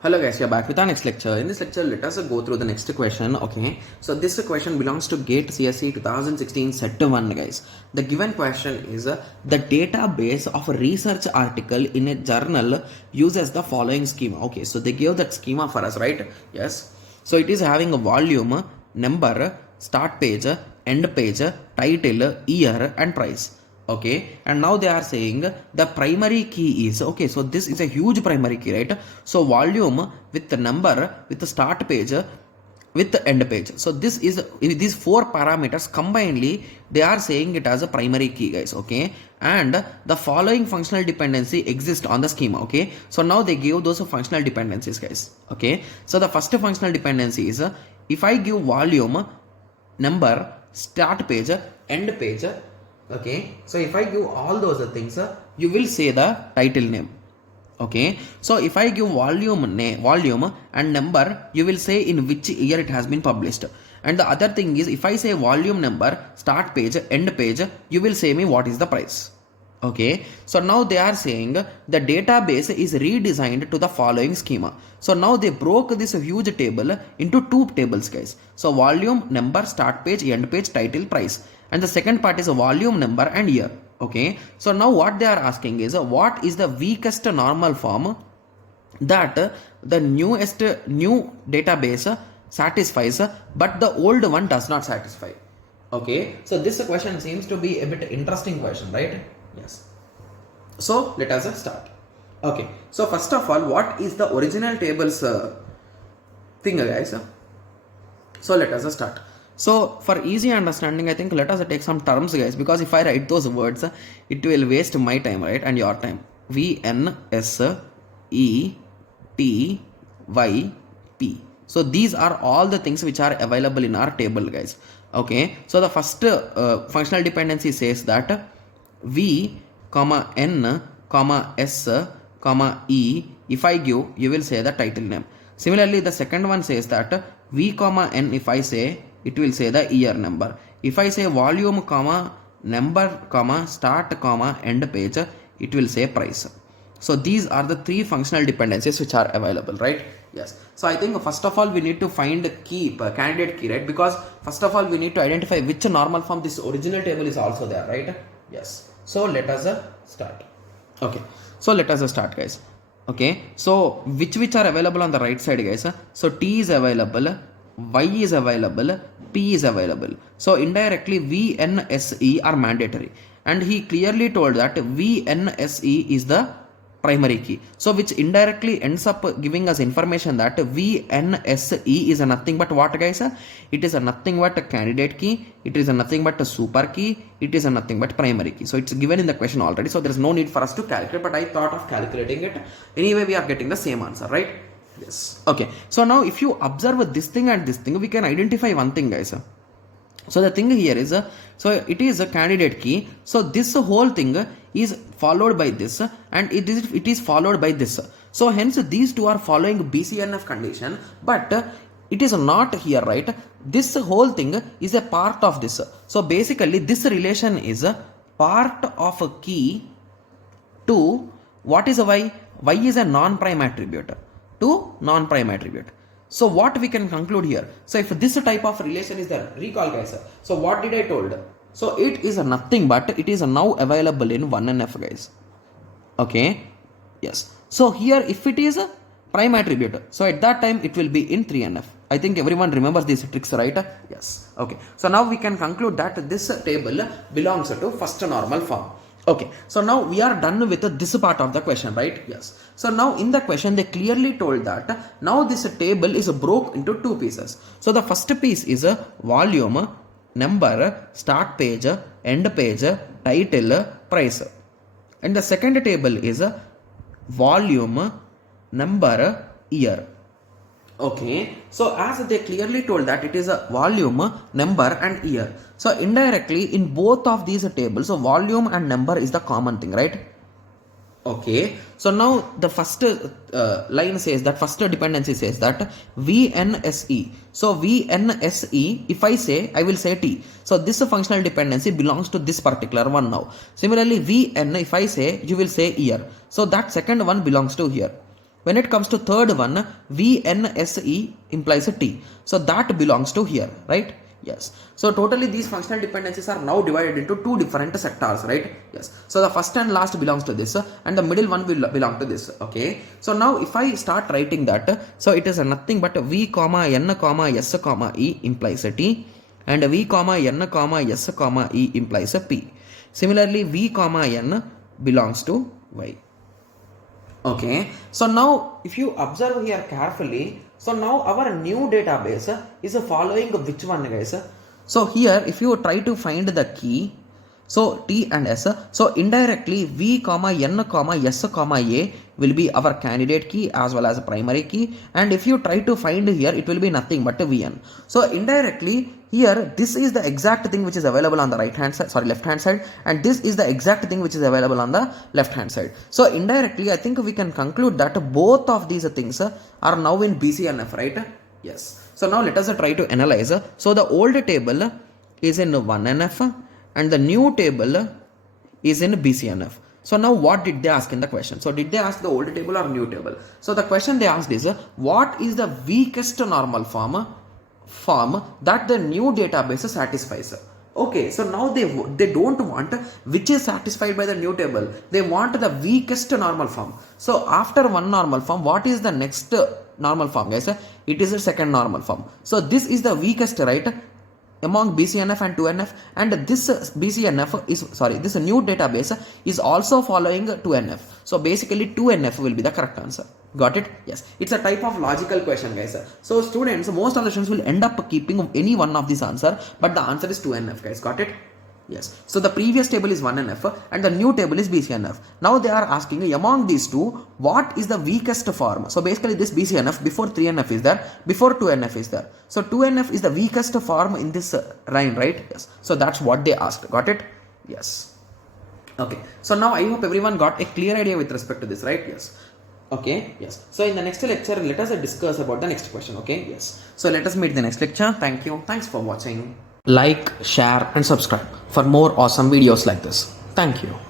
Hello guys, we are back with our next lecture. In this lecture, let us go through the next question. Okay, so this question belongs to GATE CSE 2016 set 1 guys. The given question is the database of a research article in a journal uses the following schema. Okay, so they gave that schema for us, right? Yes. So it is having a volume, number, start page, end page, title, year and price. Okay, and now they are saying the primary key is okay, so this is a huge primary key, right? So volume with the number with the start page with the end page, so this is these four parameters combinedly they are saying it as a primary key guys. Okay, and the following functional dependency exists on the schema. Okay, so now they give those functional dependencies guys. Okay, so the first functional dependency is if I give volume, number, start page, end page. Okay, so if I give all those things, you will say the title name. Okay, so if I give volume and number, you will say in which year it has been published. And the other thing is if I say volume number, start page, end page, you will say me what is the price. Okay, so now they are saying the database is redesigned to the following schema. So now they broke this huge table into two tables guys. So volume, number, start page, end page, title, price, and the second part is a volume, number and year. Okay, so now what they are asking is what is the weakest normal form that the new database satisfies but the old one does not satisfy. Okay, so this question seems to be a bit interesting question, right? Yes. So let us start. Okay, so first of all, what is the original tables thing guys? So let us start. So for easy understanding, I think let us take some terms guys, because if I write those words, it will waste my time, right, and your time. VNSETYP. So these are all the things which are available in our table guys. Okay, so the first functional dependency says that V, N, S, E. If I give, you will say the title name. Similarly, the second one says that V, N. If I say, it will say the year number. If I say volume, number, start, end page, it will say price. So these are the three functional dependencies which are available, right? Yes. So I think first of all we need to find the key, candidate key, right? Because first of all we need to identify which normal form this original table is also there, right? Yes. So let us start. Okay. So let us start guys. Okay. So which are available on the right side guys? So T is available, Y is available, P is available. So indirectly VNSE are mandatory, and he clearly told that VNSE is the primary key, so which indirectly ends up giving us information that VNSE is a nothing but what guys? It is a nothing but a candidate key, it is a nothing but a super key, it is a nothing but primary key. So it's given in the question already, so there is no need for us to calculate, but I thought of calculating it. Anyway, we are getting the same answer, right? Yes. Okay, so now if you observe this thing and this thing, we can identify one thing guys. So the thing here is, so it is a candidate key. So this whole thing is followed by this, and it is followed by this. So hence these two are following BCNF condition, but it is not here, right? This whole thing is a part of this. So basically this relation is a part of a key to what is a Y? Y is a non-prime attribute to non-prime attribute. So what we can conclude here? So if this type of relation is there, recall guys. So what did I told? So it is nothing but it is now available in 1NF guys. Okay. Yes. So here if it is a prime attribute, so at that time it will be in 3NF. I think everyone remembers these tricks, right? Yes. Okay. So now we can conclude that this table belongs to first normal form. Okay, so now we are done with this part of the question, right? Yes. So now in the question they clearly told that now this table is broke into two pieces. So the first piece is a volume, number, start page, end page, title, price. And the second table is a volume, number, year. Okay, so as they clearly told that it is a volume, number and year. So indirectly in both of these tables, so volume and number is the common thing, right? Okay, so now the first line says that first dependency says that VNSE. So VNSE, if I say, I will say T. So this functional dependency belongs to this particular one now. Similarly VN, if I say, you will say year. So that second one belongs to here. When it comes to third one, VNSE implies a T. So that belongs to here, right? Yes. So totally these functional dependencies are now divided into two different sectors, right? Yes. So the first and last belongs to this and the middle one will belong to this. Okay. So now if I start writing that, so it is nothing but V comma N comma S comma E implies a T, and V comma N comma S comma E implies a P. Similarly, V comma N belongs to Y. Okay, so now if you observe here carefully, so now our new database is following which one, guys? So here if you try to find the key, so T and S, so indirectly V comma N comma S comma A will be our candidate key as well as primary key, and if you try to find here it will be nothing but Vn. So indirectly here this is the exact thing which is available on the right hand side, left hand side, and this is the exact thing which is available on the left hand side. So indirectly I think we can conclude that both of these things are now in BCNF, right? Yes. So now let us try to analyze. So the old table is in 1NF and the new table is in BCNF. So now what did they ask in the question? So did they ask the old table or new table? So the question they asked is what is the weakest normal form that the new database satisfies? Okay, so now they don't want which is satisfied by the new table, they want the weakest normal form. So after one normal form, what is the next normal form, guys? It is the second normal form. So this is the weakest, right, among BCNF and 2NF, and this this new database is also following 2NF. So basically 2NF will be the correct answer. Got it? Yes. It's a type of logical question, guys. So students, most of the students will end up keeping any one of this answer, but the answer is 2NF, guys. Got it? Yes. So the previous table is 1NF and the new table is BCNF. Now they are asking among these two, what is the weakest form? So basically this BCNF before 3NF is there, before 2NF is there. So 2NF is the weakest form in this rhyme, right? Yes. So that's what they asked. Got it? Yes. Okay. So now I hope everyone got a clear idea with respect to this, right? Yes. Okay. Yes. So in the next lecture, let us discuss about the next question. Okay. Yes. So let us meet the next lecture. Thank you. Thanks for watching. Like, share and subscribe for more awesome videos like this. Thank you.